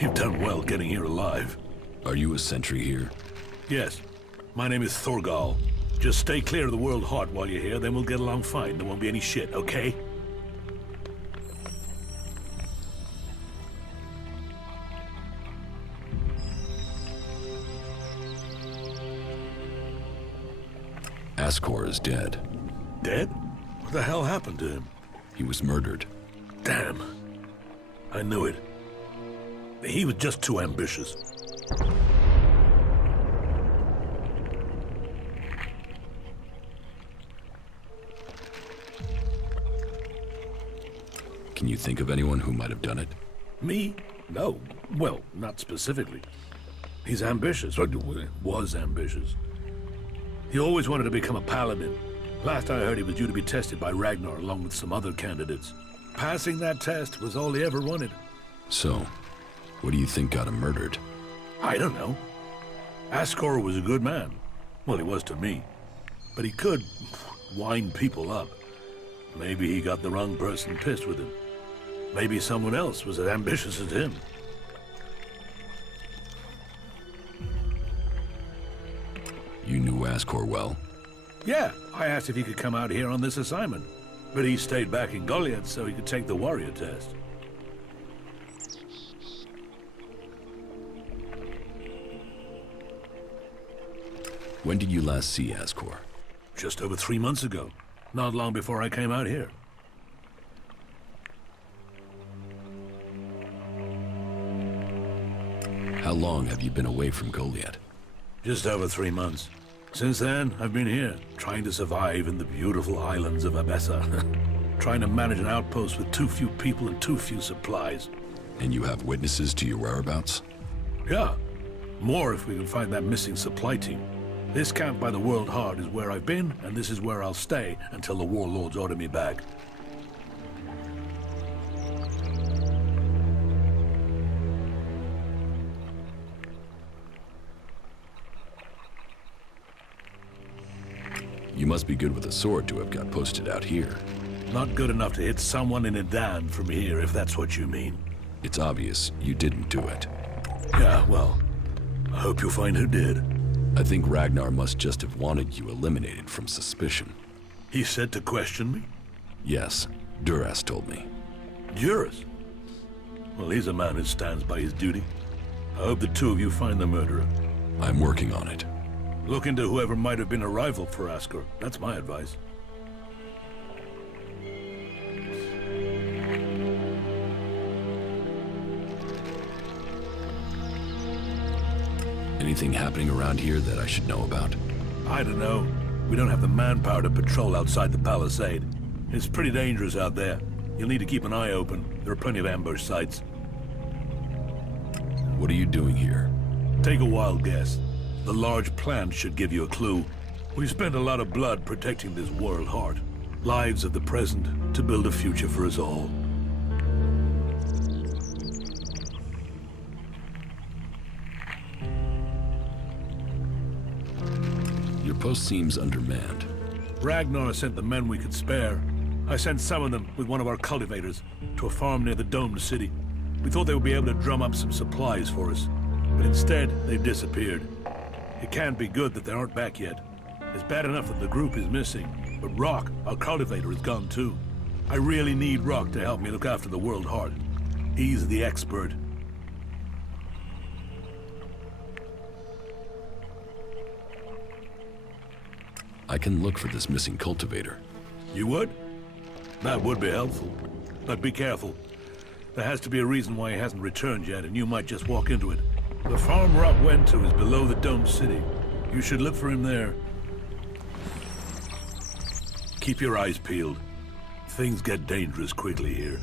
You've done well getting here alive. Are you a sentry here? Yes. My name is Thorgal. Just stay clear of the World Heart while you're here, then we'll get along fine. There won't be any shit, okay? Ascor is dead. Dead? What the hell happened to him? He was murdered. Damn. I knew it. He was just too ambitious. Can you think of anyone who might have done it? Me? No. Well, not specifically. He's ambitious, or was ambitious. He always wanted to become a paladin. Last I heard, he was due to be tested by Ragnar along with some other candidates. Passing that test was all he ever wanted. So, what do you think got him murdered? I don't know. Ascor was a good man. Well, he was to me. But he could wind people up. Maybe he got the wrong person pissed with him. Maybe someone else was as ambitious as him. You knew Ascor well? Yeah, I asked if he could come out here on this assignment. But he stayed back in Goliath so he could take the warrior test. When did you last see Ascor? Just over 3 months ago. Not long before I came out here. How long have you been away from Goliath? Just over 3 months. Since then, I've been here, trying to survive in the beautiful highlands of Abessa. Trying to manage an outpost with too few people and too few supplies. And you have witnesses to your whereabouts? Yeah. More if we can find that missing supply team. This camp by the World Heart is where I've been, and this is where I'll stay until the warlords order me back. You must be good with a sword to have got posted out here. Not good enough to hit someone in Edan from here, if that's what you mean. It's obvious you didn't do it. Yeah, well, I hope you'll find who did. I think Ragnar must just have wanted you eliminated from suspicion. He said to question me? Yes, Duras told me. Duras? Well, he's a man who stands by his duty. I hope the two of you find the murderer. I'm working on it. Look into whoever might have been a rival for Ascor. That's my advice. Anything happening around here that I should know about? I don't know. We don't have the manpower to patrol outside the palisade. It's pretty dangerous out there. You'll need to keep an eye open. There are plenty of ambush sites. What are you doing here? Take a wild guess. The large plant should give you a clue. We've spent a lot of blood protecting this World Heart. Lives of the present to build a future for us all. Your post seems undermanned. Ragnar sent the men we could spare. I sent some of them with one of our cultivators to a farm near the domed city. We thought they would be able to drum up some supplies for us, but instead they've disappeared. It can't be good that they aren't back yet. It's bad enough that the group is missing, but Rock, our cultivator, is gone too. I really need Rock to help me look after the World Heart. He's the expert. I can look for this missing cultivator. You would? That would be helpful. But be careful. There has to be a reason why he hasn't returned yet, and you might just walk into it. The farm Rock went to is below the domed city. You should look for him there. Keep your eyes peeled. Things get dangerous quickly here.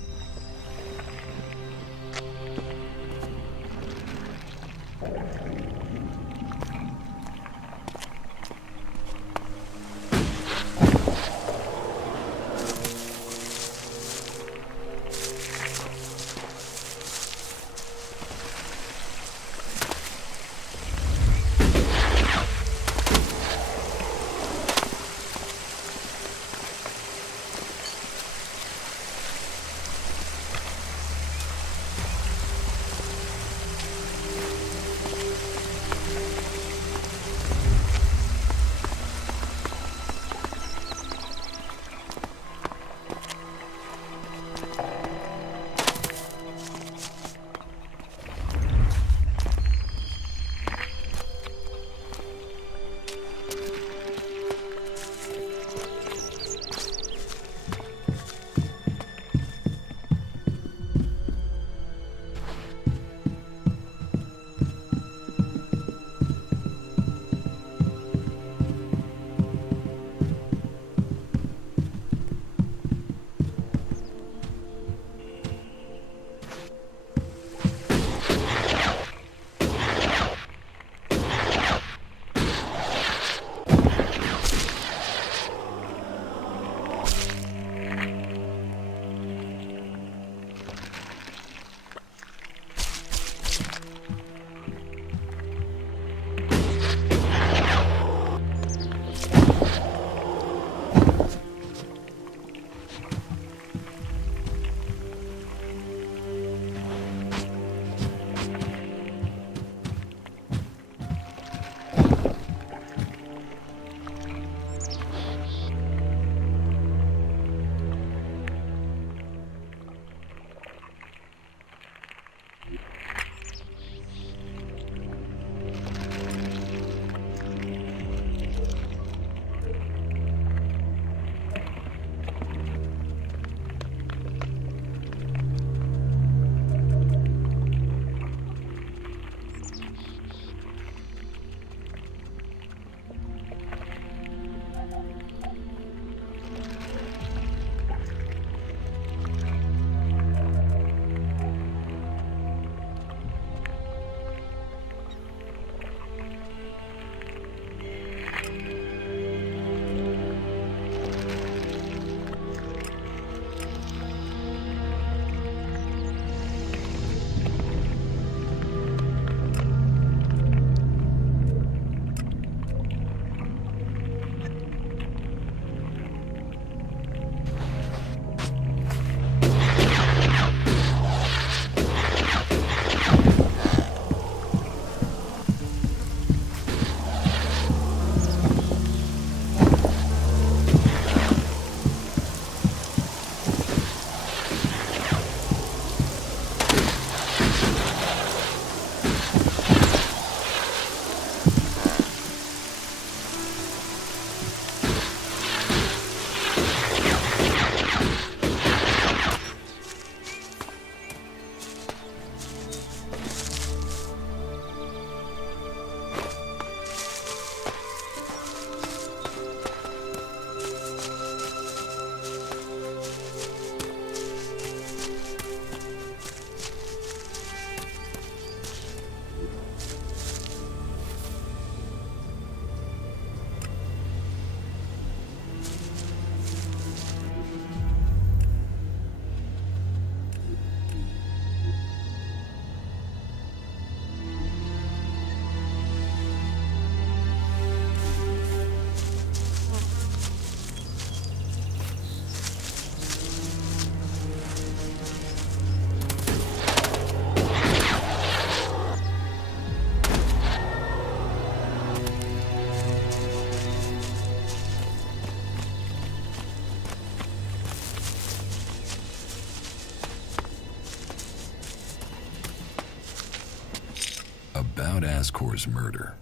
About Ascor's murder.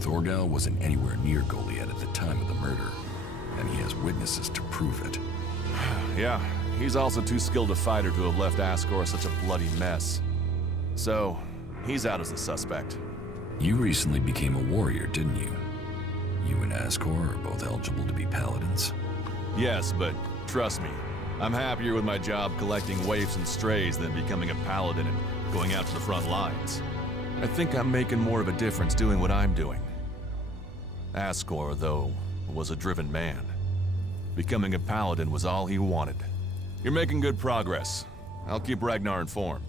Thorgal wasn't anywhere near Goliath at the time of the murder, and he has witnesses to prove it. Yeah, he's also too skilled a fighter to have left Ascor such a bloody mess. So, he's out as a suspect. You recently became a warrior, didn't you? You and Ascor are both eligible to be paladins. Yes, but trust me, I'm happier with my job collecting waifs and strays than becoming a paladin and going out to the front lines. I think I'm making more of a difference doing what I'm doing. Ascor, though, was a driven man. Becoming a paladin was all he wanted. You're making good progress. I'll keep Ragnar informed.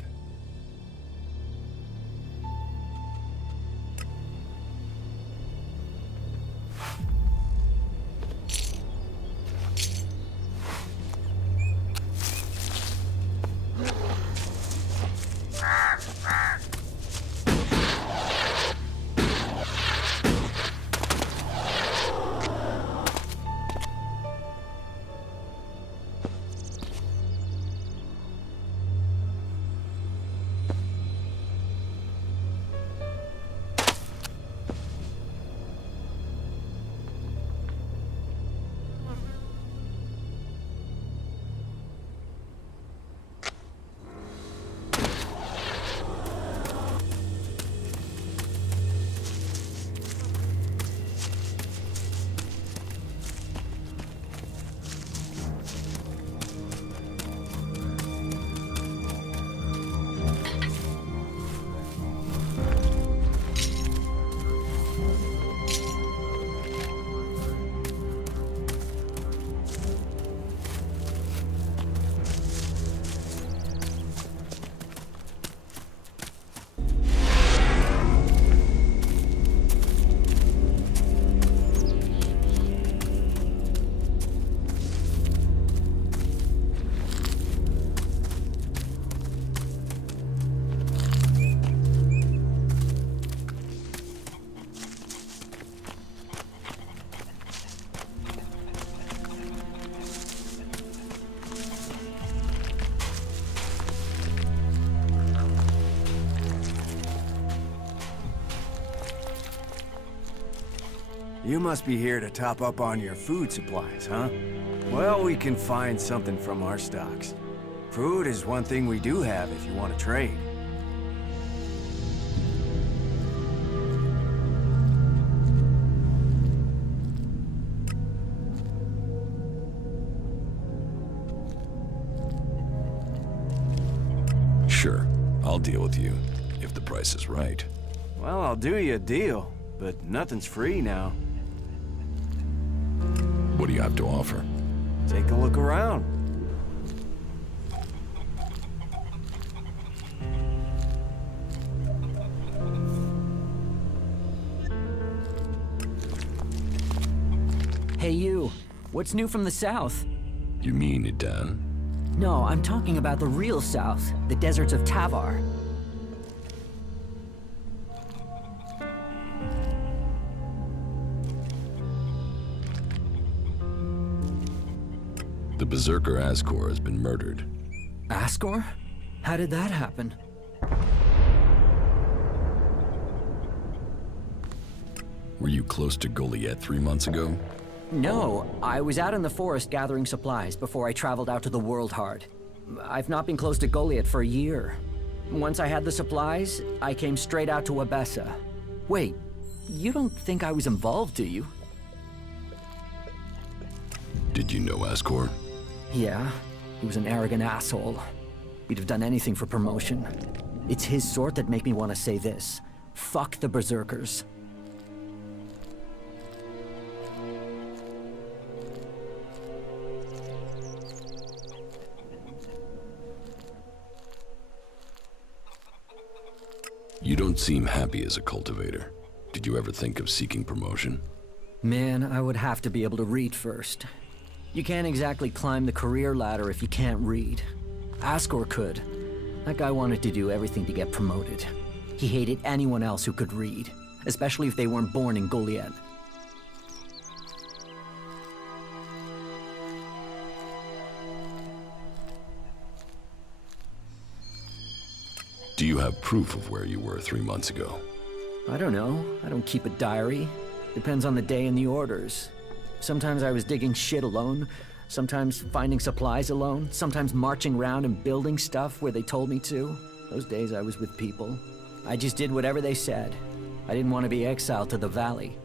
You must be here to top up on your food supplies, huh? Well, we can find something from our stocks. Food is one thing we do have if you want to trade. Sure, I'll deal with you, if the price is right. Well, I'll do you a deal, but nothing's free now. What do you have to offer? Take a look around. Hey you, what's new from the south? You mean Edan? No, I'm talking about the real south, the deserts of Tavar. The Berserker Ascor has been murdered. Ascor? How did that happen? Were you close to Goliath 3 months ago? No, I was out in the forest gathering supplies before I traveled out to the World Hard. I've not been close to Goliath for a year. Once I had the supplies, I came straight out to Abessa. Wait, you don't think I was involved, do you? Did you know Ascor? Yeah, he was an arrogant asshole. He'd have done anything for promotion. It's his sort that make me want to say this. Fuck the Berserkers. You don't seem happy as a cultivator. Did you ever think of seeking promotion? Man, I would have to be able to read first. You can't exactly climb the career ladder if you can't read. Ascor could. That guy wanted to do everything to get promoted. He hated anyone else who could read, especially if they weren't born in Goliath. Do you have proof of where you were 3 months ago? I don't know. I don't keep a diary. Depends on the day and the orders. Sometimes I was digging shit alone, sometimes finding supplies alone, sometimes marching around and building stuff where they told me to. Those days I was with people. I just did whatever they said. I didn't want to be exiled to the valley.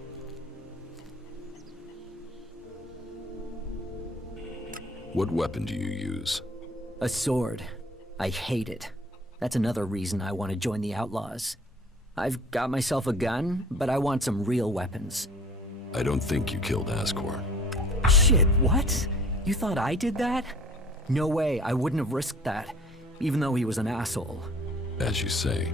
What weapon do you use? A sword. I hate it. That's another reason I want to join the Outlaws. I've got myself a gun, but I want some real weapons. I don't think you killed Ascor. Shit, what? You thought I did that? No way, I wouldn't have risked that, even though he was an asshole. As you say.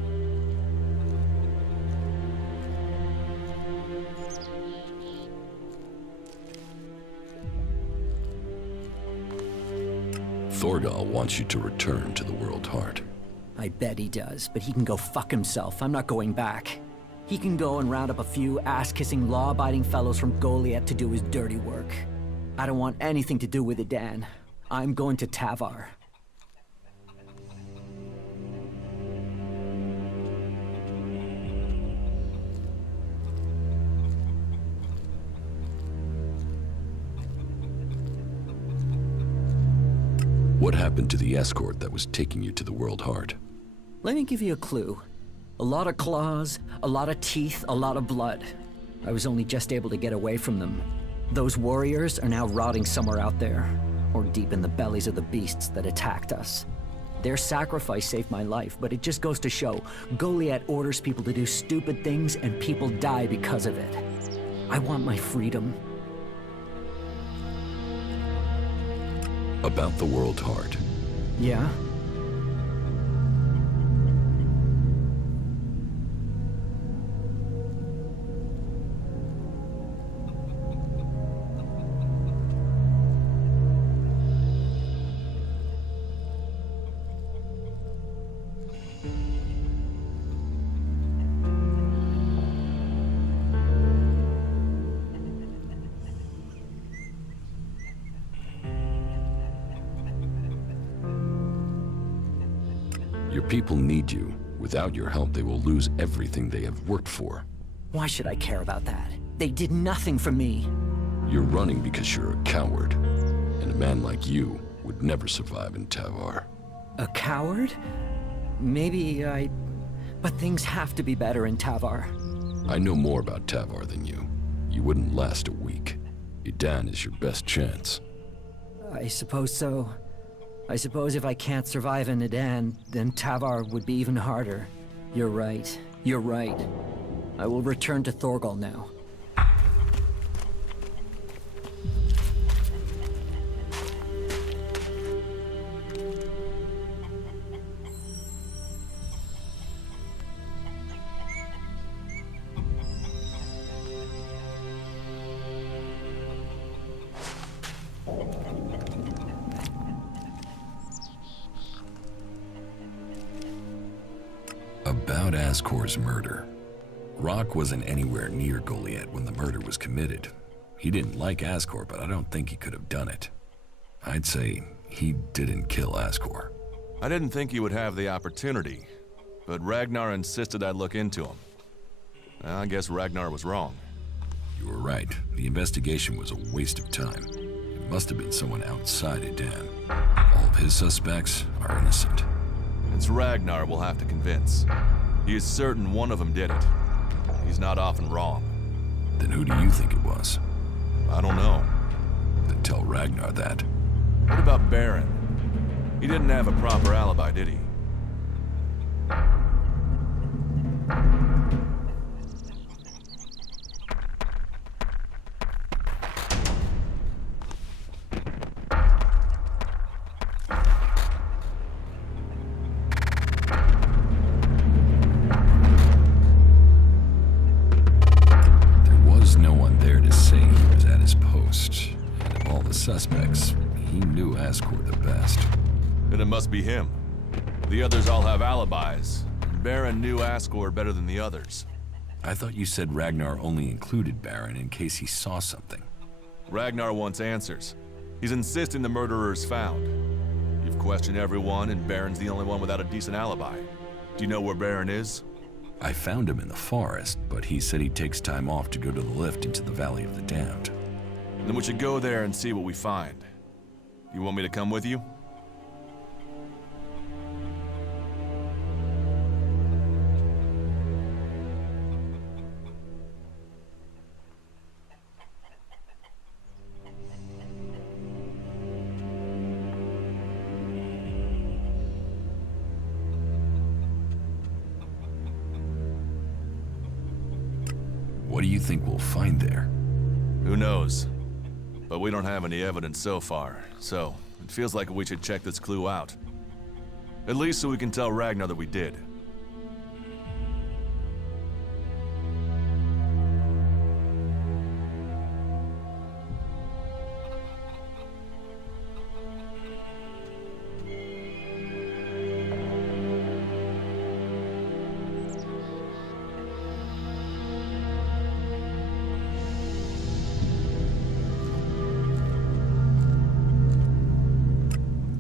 Thorgal wants you to return to the World Heart. I bet he does, but he can go fuck himself. I'm not going back. He can go and round up a few ass-kissing, law-abiding fellows from Goliath to do his dirty work. I don't want anything to do with Edan. I'm going to Tavar. What happened to the escort that was taking you to the World Heart? Let me give you a clue. A lot of claws, a lot of teeth, a lot of blood. I was only just able to get away from them. Those warriors are now rotting somewhere out there, or deep in the bellies of the beasts that attacked us. Their sacrifice saved my life, but it just goes to show, Goliath orders people to do stupid things and people die because of it. I want my freedom. About the World Heart. Yeah? Your people need you. Without your help, they will lose everything they have worked for. Why should I care about that? They did nothing for me. You're running because you're a coward. And a man like you would never survive in Tavar. A coward? Maybe I... But things have to be better in Tavar. I know more about Tavar than you. You wouldn't last a week. Edan is your best chance. I suppose so. I suppose if I can't survive in Edan, then Tavar would be even harder. You're right. You're right. I will return to Thorgal now. About Ascor's murder. Rock wasn't anywhere near Goliath when the murder was committed. He didn't like Ascor, but I don't think he could have done it. I'd say he didn't kill Ascor. I didn't think he would have the opportunity, but Ragnar insisted I look into him. I guess Ragnar was wrong. You were right. The investigation was a waste of time. It must have been someone outside Edan. All of his suspects are innocent. It's Ragnar we'll have to convince. He is certain one of them did it. He's not often wrong. Then who do you think it was? I don't know. Then tell Ragnar that. What about Baron? He didn't have a proper alibi, did he? Suspects, he knew Ascor the best. Then it must be him. The others all have alibis. Baron knew Ascor better than the others. I thought you said Ragnar only included Baron in case he saw something. Ragnar wants answers. He's insisting the murderer is found. You've questioned everyone, and Baron's the only one without a decent alibi. Do you know where Baron is? I found him in the forest, but he said he takes time off to go to the lift into the Valley of the Damned. Then we should go there and see what we find. You want me to come with you? What do you think we'll find there? Who knows? But we don't have any evidence so far, so it feels like we should check this clue out. At least so we can tell Ragnar that we did.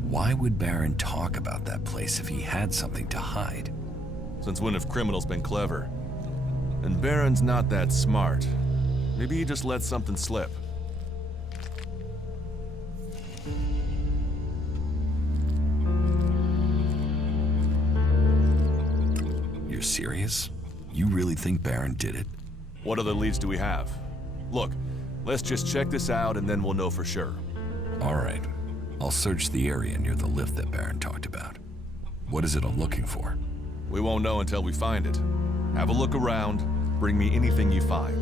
Why would Baron talk about that place if he had something to hide? Since when have criminals been clever? And Baron's not that smart. Maybe he just let something slip. You're serious? You really think Baron did it? What other leads do we have? Look, let's just check this out and then we'll know for sure. All right. I'll search the area near the lift that Baron talked about. What is it I'm looking for? We won't know until we find it. Have a look around, bring me anything you find.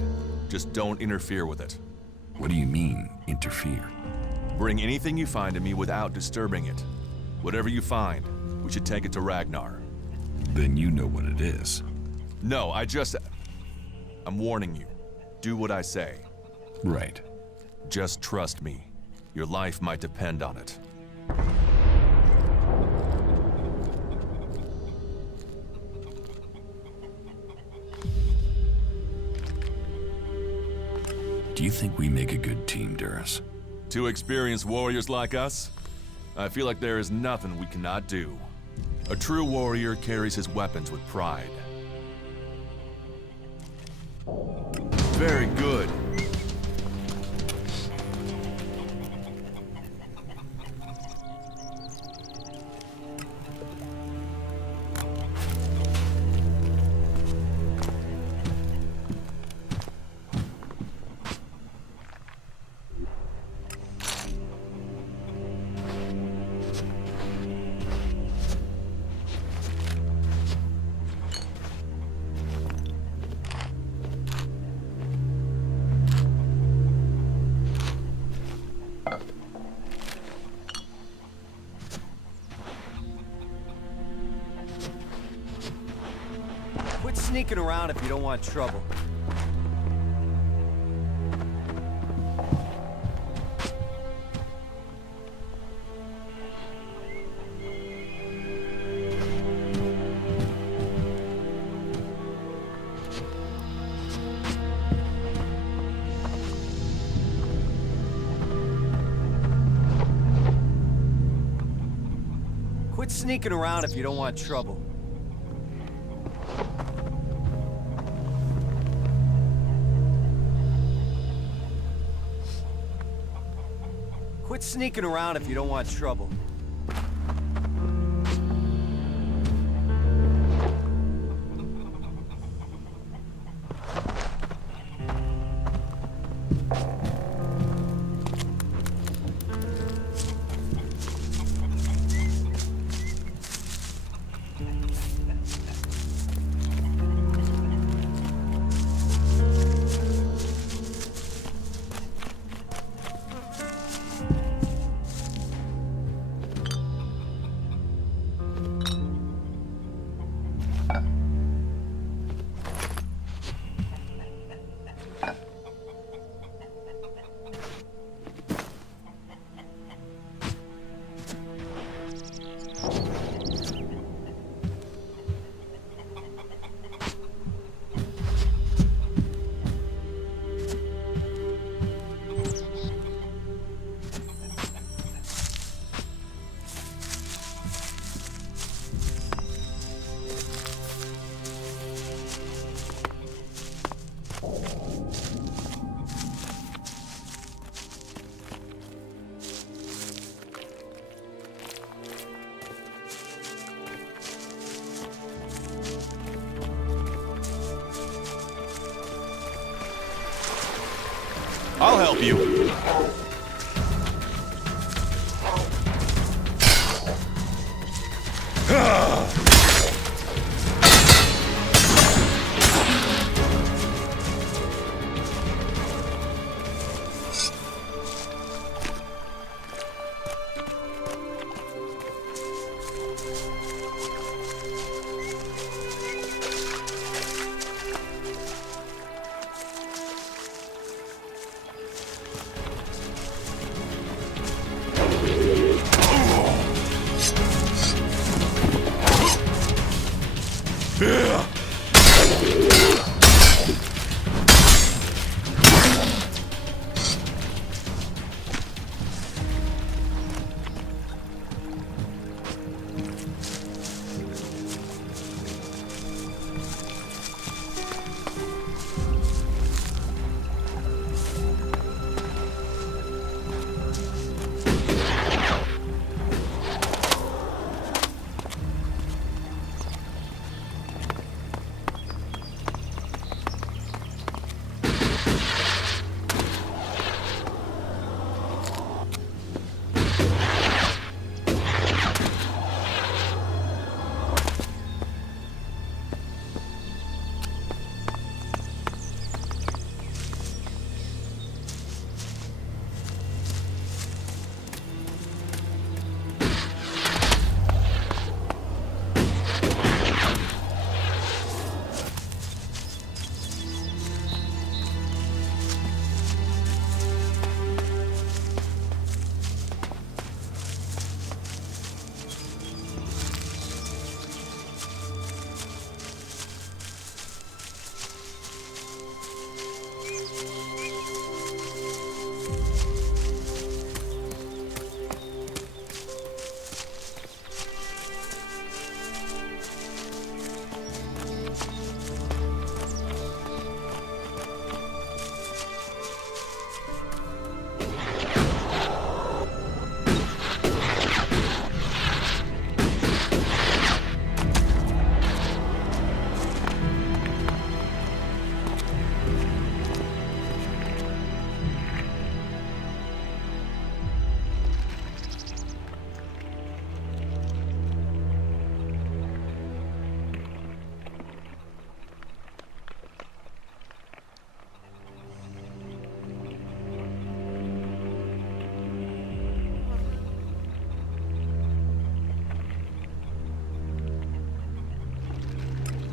Just don't interfere with it. What do you mean, interfere? Bring anything you find to me without disturbing it. Whatever you find, we should take it to Ragnar. Then you know what it is. No, I'm warning you. Do what I say. Right. Just trust me. Your life might depend on it. Do you think we make a good team, Duras? Two experienced warriors like us? I feel like there is nothing we cannot do. A true warrior carries his weapons with pride. Very good. Quit sneaking around if you don't want trouble. Quit sneaking around if you don't want trouble. Quit sneaking around if you don't want trouble. help you.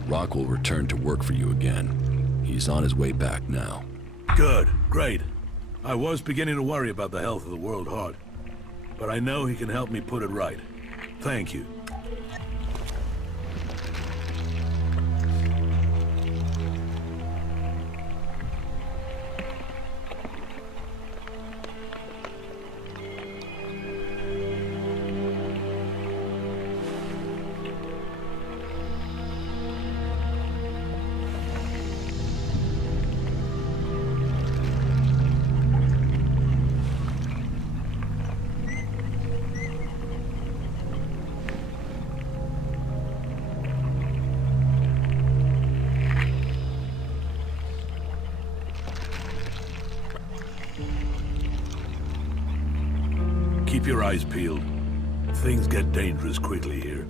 Rock will return to work for you again. He's on his way back now. Good. Great. I was beginning to worry about the health of the World Heart, but I know he can help me put it right. Thank you. Keep your eyes peeled. Things get dangerous quickly here.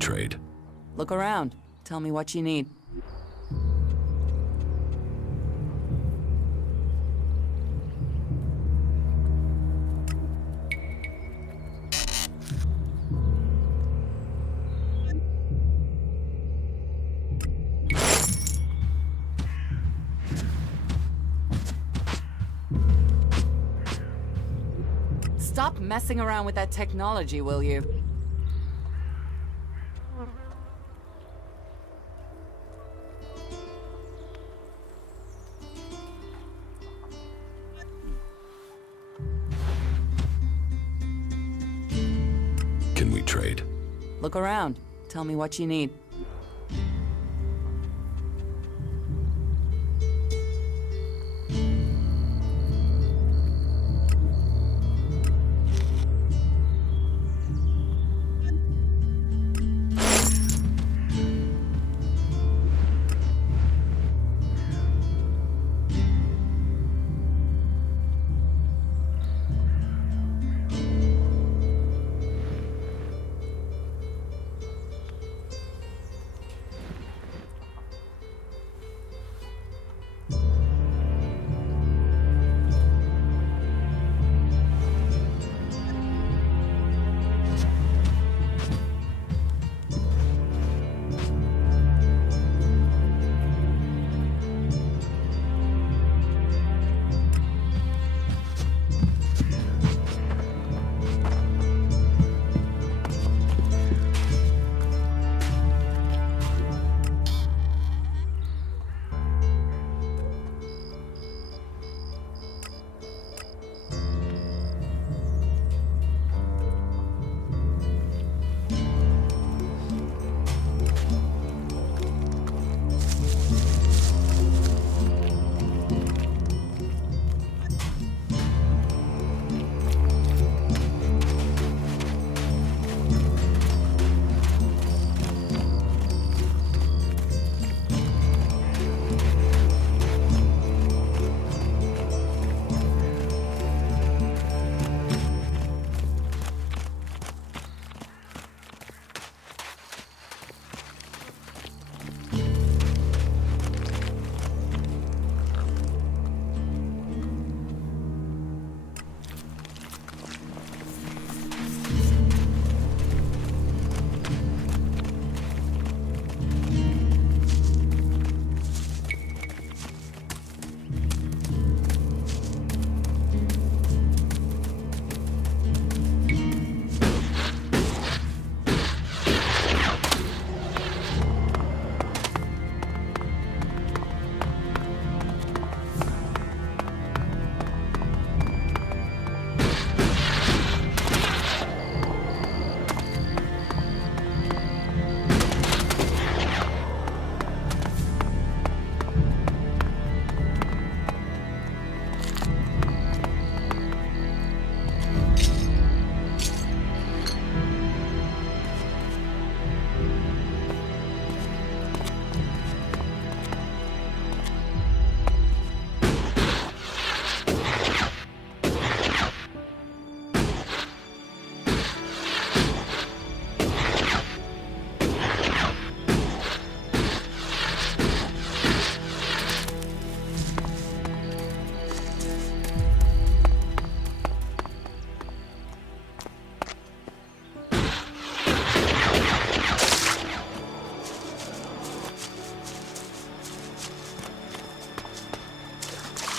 trade? Look around. Tell me what you need. Stop messing around with that technology, will you? Can we trade? Look around. Tell me what you need.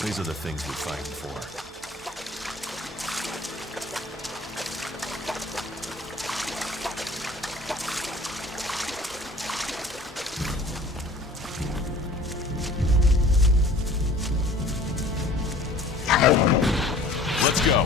These are the things we're fighting for. Let's go.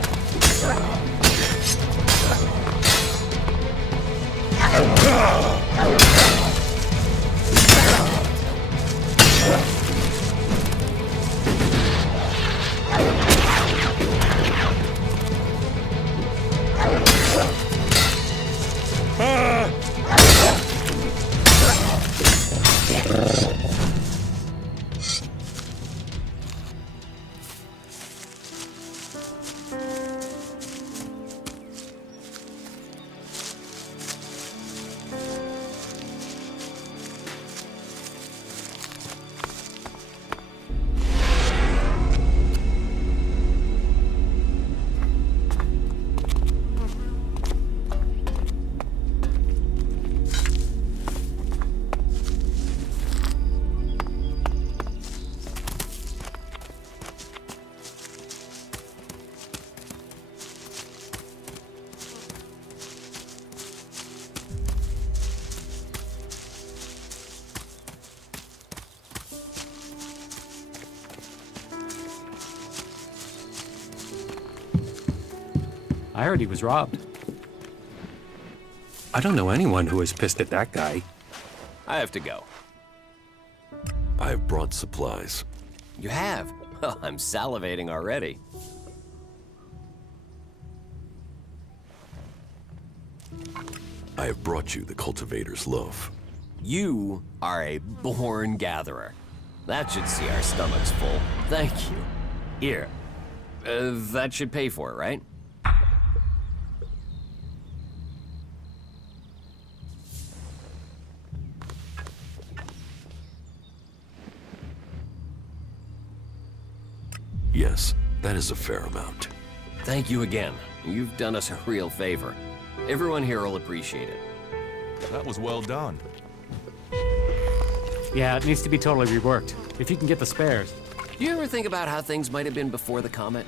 I heard he was robbed. I don't know anyone who is pissed at that guy. I have to go. I've brought supplies. You have? Oh, I'm salivating already. I have brought you the cultivator's loaf. You are a born gatherer. That should see our stomachs full. Thank you. Here. That should pay for it, right? Yes, that is a fair amount. Thank you again. You've done us a real favor. Everyone here will appreciate it. That was well done. Yeah, it needs to be totally reworked. If you can get the spares. Do you ever think about how things might have been before the comet?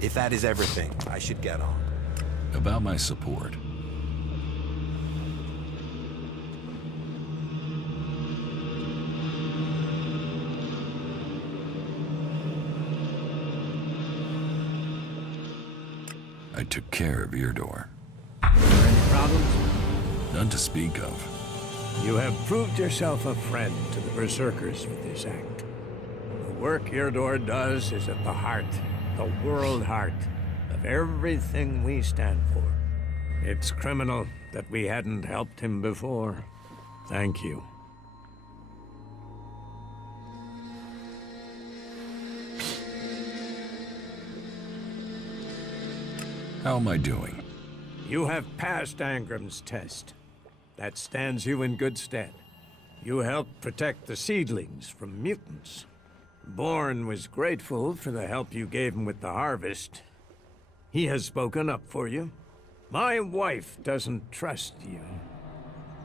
If that is everything, I should get on. About my support. I took care of Eardor. Any problems? None to speak of. You have proved yourself a friend to the Berserkers with this act. The work Eardor does is at the heart, the world heart, of everything we stand for. It's criminal that we hadn't helped him before. Thank you. How am I doing? You have passed Angram's test. That stands you in good stead. You helped protect the seedlings from mutants. Born was grateful for the help you gave him with the harvest. He has spoken up for you. My wife doesn't trust you.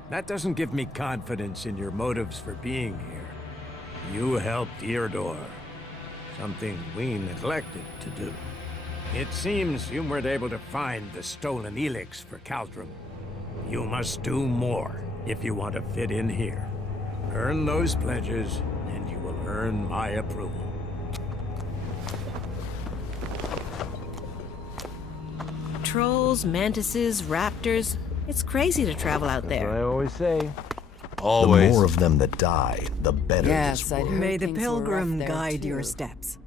That doesn't give me confidence in your motives for being here. You helped Eardor, something we neglected to do. It seems you weren't able to find the stolen Elex for Caldrum. You must do more if you want to fit in here. Earn those pledges, and you will earn my approval. Trolls, mantises, raptors. It's crazy to travel out there. I always say. Always. The more of them that die, the better Yes, this I'd world. heard May the things were rough pilgrim there, guide your too. steps.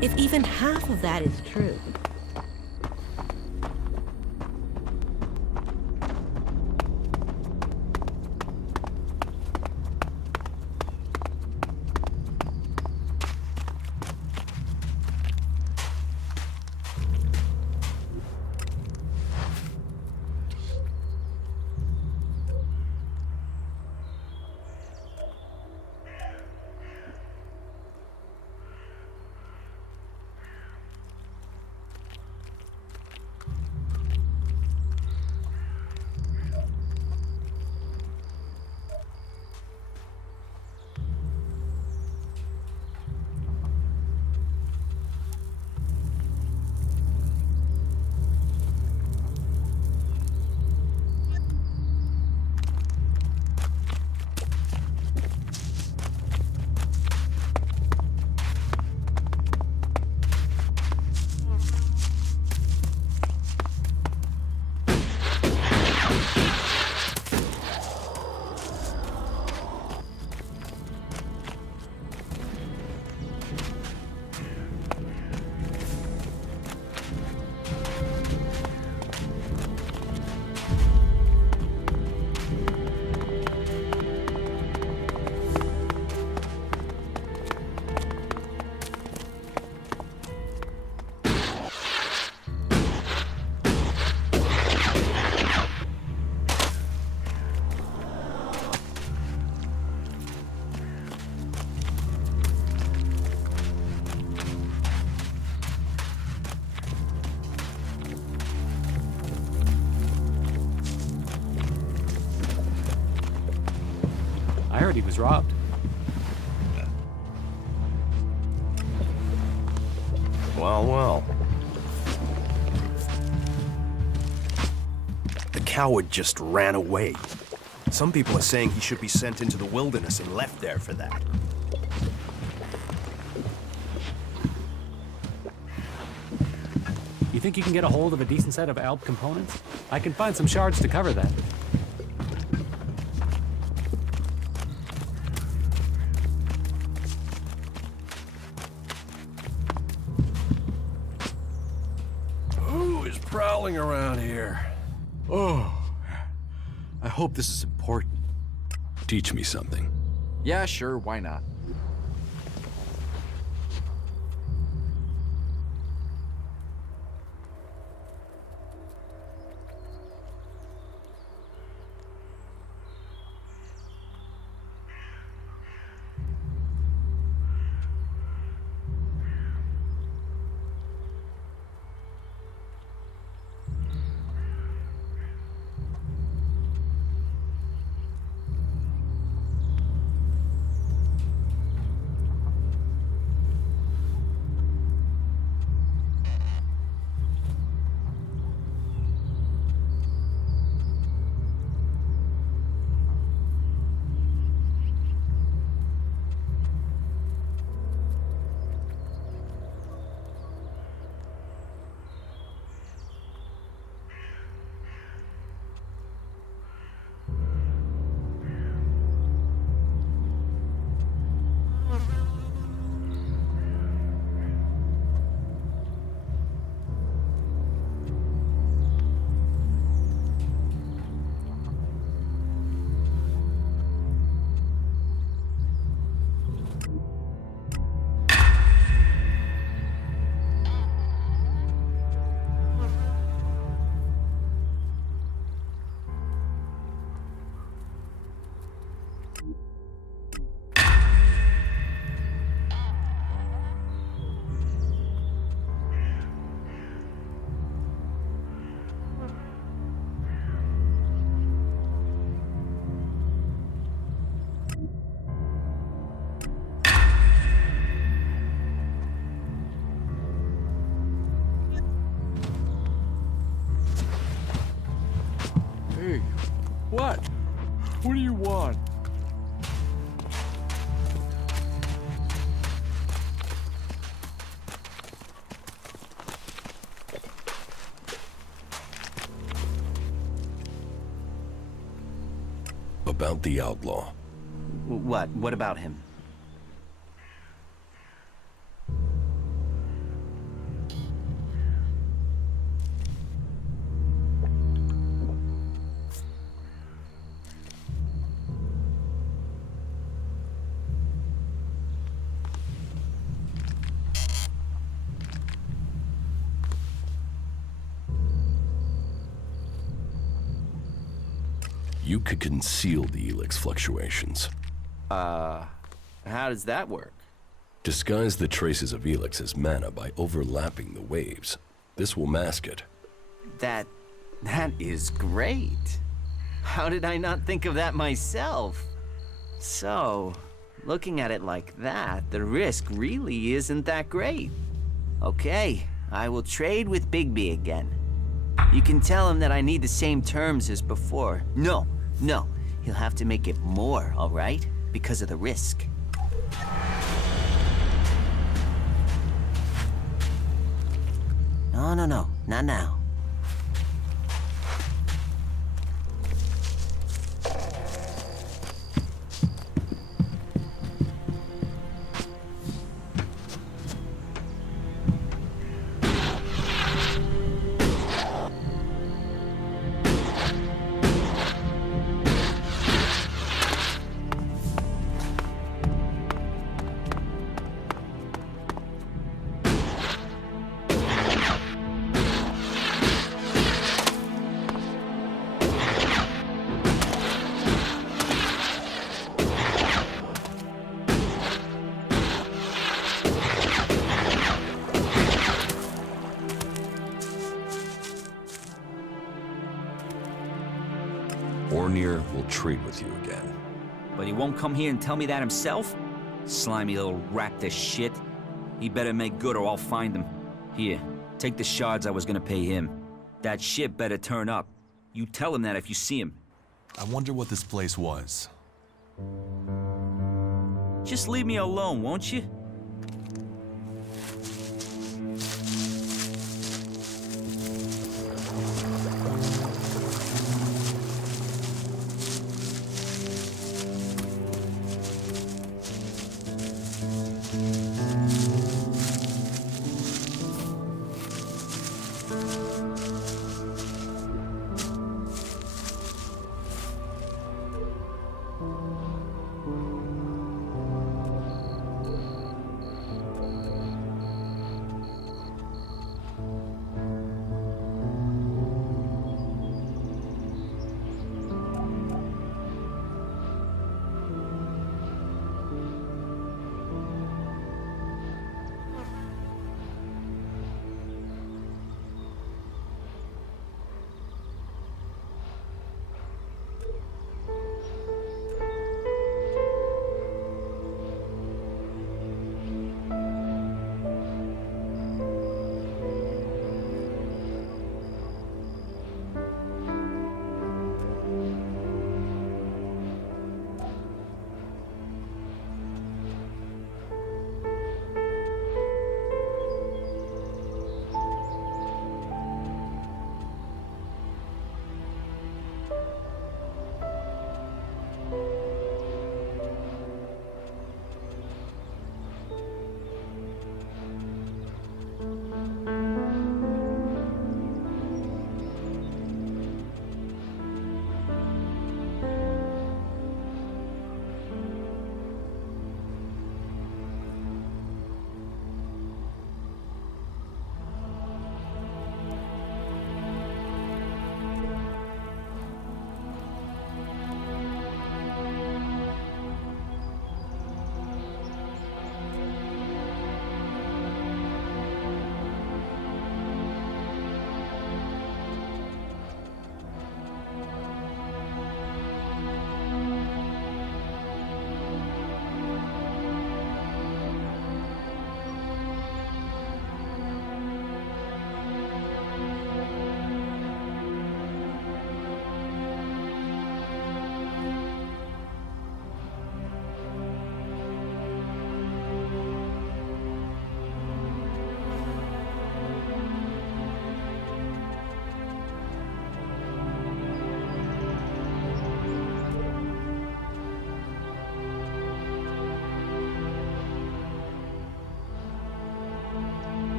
If even half of that is true. he was robbed. Well, well. The coward just ran away. Some people are saying he should be sent into the wilderness and left there for that. You think you can get a hold of a decent set of Alp components? I can find some shards to cover that. Who is prowling around here? Oh, I hope this is important. Teach me something. Yeah, sure, why not? Hey, what? What do you want? About the outlaw. What? What about him? You could conceal the Elex fluctuations. How does that work? Disguise the traces of Elex as mana by overlapping the waves. This will mask it. That is great. How did I not think of that myself? So, looking at it like that, the risk really isn't that great. Okay, I will trade with Bigby again. You can tell him that I need the same terms as before. No, he'll have to make it more, all right? Because of the risk. No, not now. Ornir will trade with you again. But he won't come here and tell me that himself? Slimy little raptor shit. He better make good or I'll find him. Here, take the shards I was gonna pay him. That shit better turn up. You tell him that if you see him. I wonder what this place was. Just leave me alone, won't you?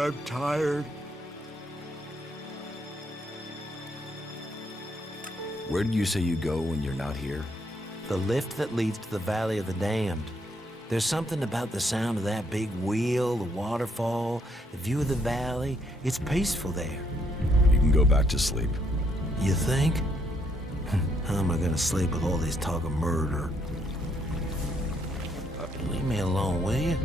I'm tired. Where did you say you go when you're not here? The lift that leads to the Valley of the Damned. There's something about the sound of that big wheel, the waterfall, the view of the valley. It's peaceful there. You can go back to sleep. You think? How am I gonna sleep with all this talk of murder? Leave me alone, will you?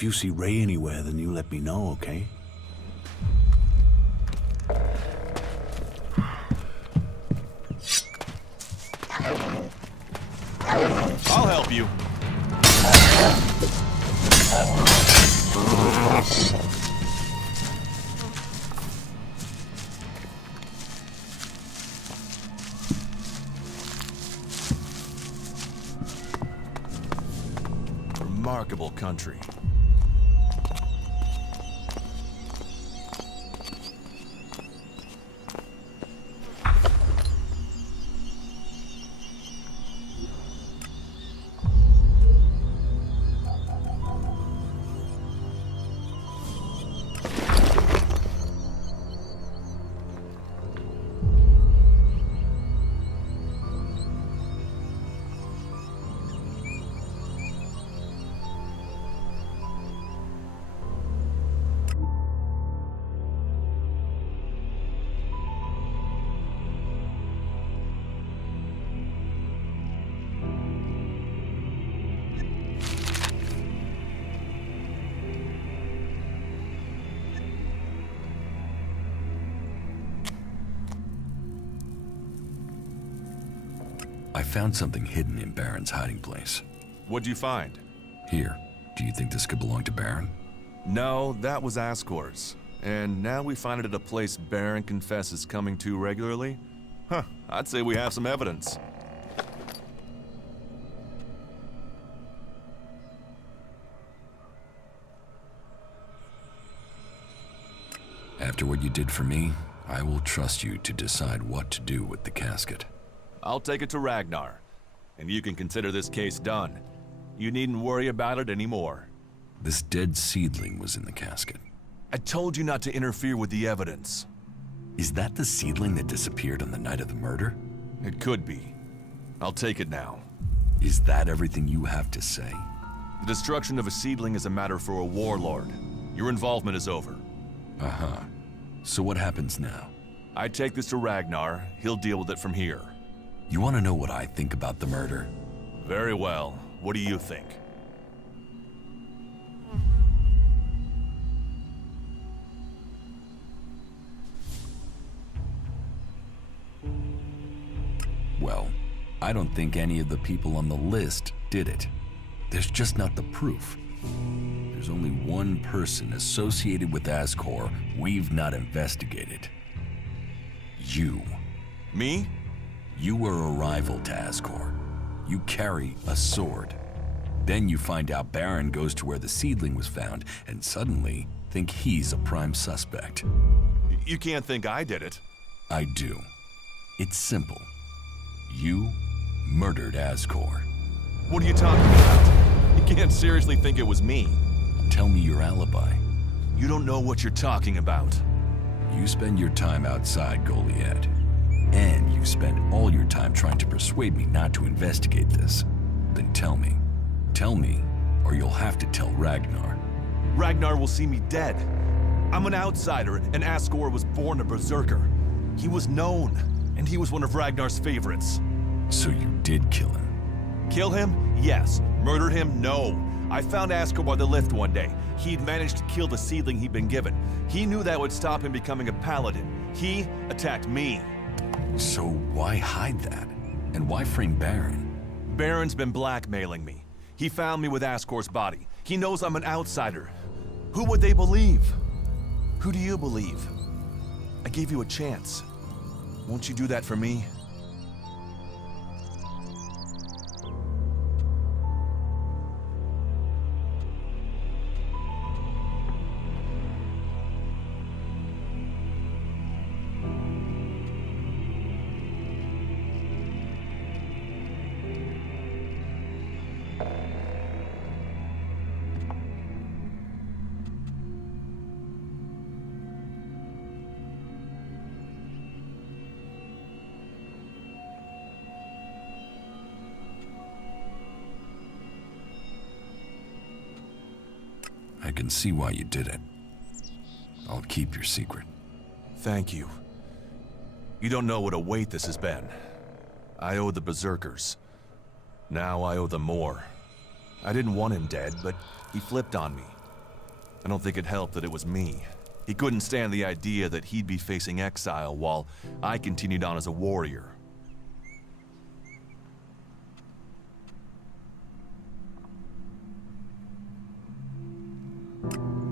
If you see Ray anywhere, then you let me know, okay? I'll help you. Remarkable country. I found something hidden in Baron's hiding place. What'd you find? Here. Do you think this could belong to Baron? No, that was Ascor's. And now we find it at a place Baron confesses coming to regularly? Huh, I'd say we have some evidence. After what you did for me, I will trust you to decide what to do with the casket. I'll take it to Ragnar, and you can consider this case done. You needn't worry about it anymore. This dead seedling was in the casket. I told you not to interfere with the evidence. Is that the seedling that disappeared on the night of the murder? It could be. I'll take it now. Is that everything you have to say? The destruction of a seedling is a matter for a warlord. Your involvement is over. Uh-huh. So what happens now? I take this to Ragnar. He'll deal with it from here. You want to know what I think about the murder? Very well. What do you think? Well, I don't think any of the people on the list did it. There's just not the proof. There's only one person associated with Ascor we've not investigated. You. Me? You were a rival to Ascor. You carry a sword. Then you find out Baron goes to where the seedling was found, and suddenly think he's a prime suspect. You can't think I did it. I do. It's simple. You murdered Ascor. What are you talking about? You can't seriously think it was me. Tell me your alibi. You don't know what you're talking about. You spend your time outside Goliad. And you spend all your time trying to persuade me not to investigate this. Then tell me. Tell me, or you'll have to tell Ragnar. Ragnar will see me dead. I'm an outsider, and Ascor was born a Berserker. He was known, and he was one of Ragnar's favorites. So you did kill him? Kill him? Yes. Murder him? No. I found Ascor by the lift one day. He'd managed to kill the seedling he'd been given. He knew that would stop him becoming a paladin. He attacked me. So why hide that? And why frame Baron? Baron's been blackmailing me. He found me with Ascor's body. He knows I'm an outsider. Who would they believe? Who do you believe? I gave you a chance. Won't you do that for me? I can see why you did it. I'll keep your secret. Thank you. You don't know what a weight this has been. I owe the Berserkers. Now I owe them more. I didn't want him dead, but he flipped on me. I don't think it helped that it was me. He couldn't stand the idea that he'd be facing exile while I continued on as a warrior.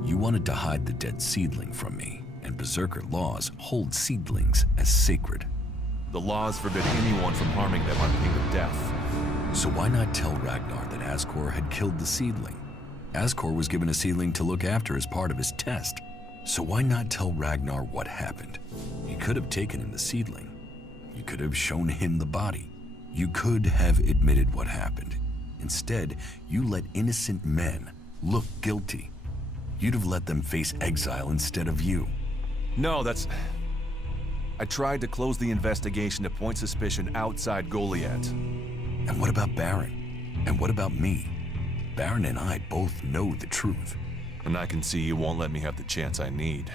You wanted to hide the dead seedling from me, and Berserker laws hold seedlings as sacred. The laws forbid anyone from harming them on pain of death. So why not tell Ragnar that Ascor had killed the seedling? Ascor was given a seedling to look after as part of his test. So why not tell Ragnar what happened? You could have taken him the seedling. You could have shown him the body. You could have admitted what happened. Instead, you let innocent men look guilty. You'd have let them face exile instead of you. No, I tried to close the investigation to point suspicion outside Goliath. And what about Baron? And what about me? Baron and I both know the truth. And I can see you won't let me have the chance I need.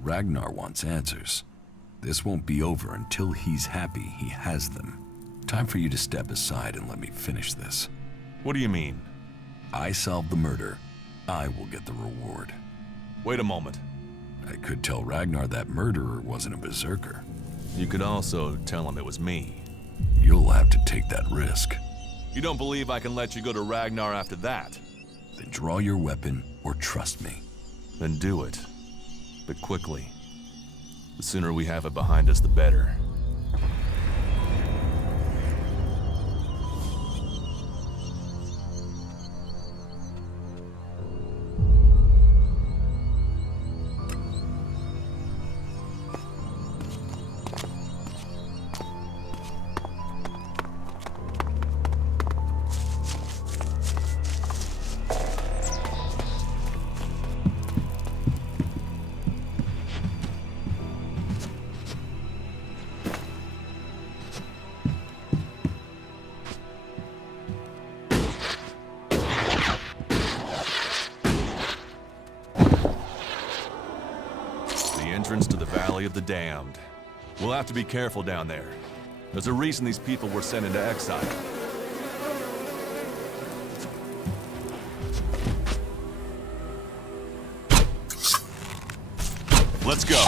Ragnar wants answers. This won't be over until he's happy he has them. Time for you to step aside and let me finish this. What do you mean? I solved the murder. I will get the reward. Wait a moment. I could tell Ragnar that murderer wasn't a berserker. You could also tell him it was me. You'll have to take that risk. You don't believe I can let you go to Ragnar after that? Then draw your weapon or trust me. Then do it. But quickly. The sooner we have it behind us, the better. Entrance to the Valley of the Damned. We'll have to be careful down there. There's a reason these people were sent into exile. Let's go.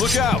Look out!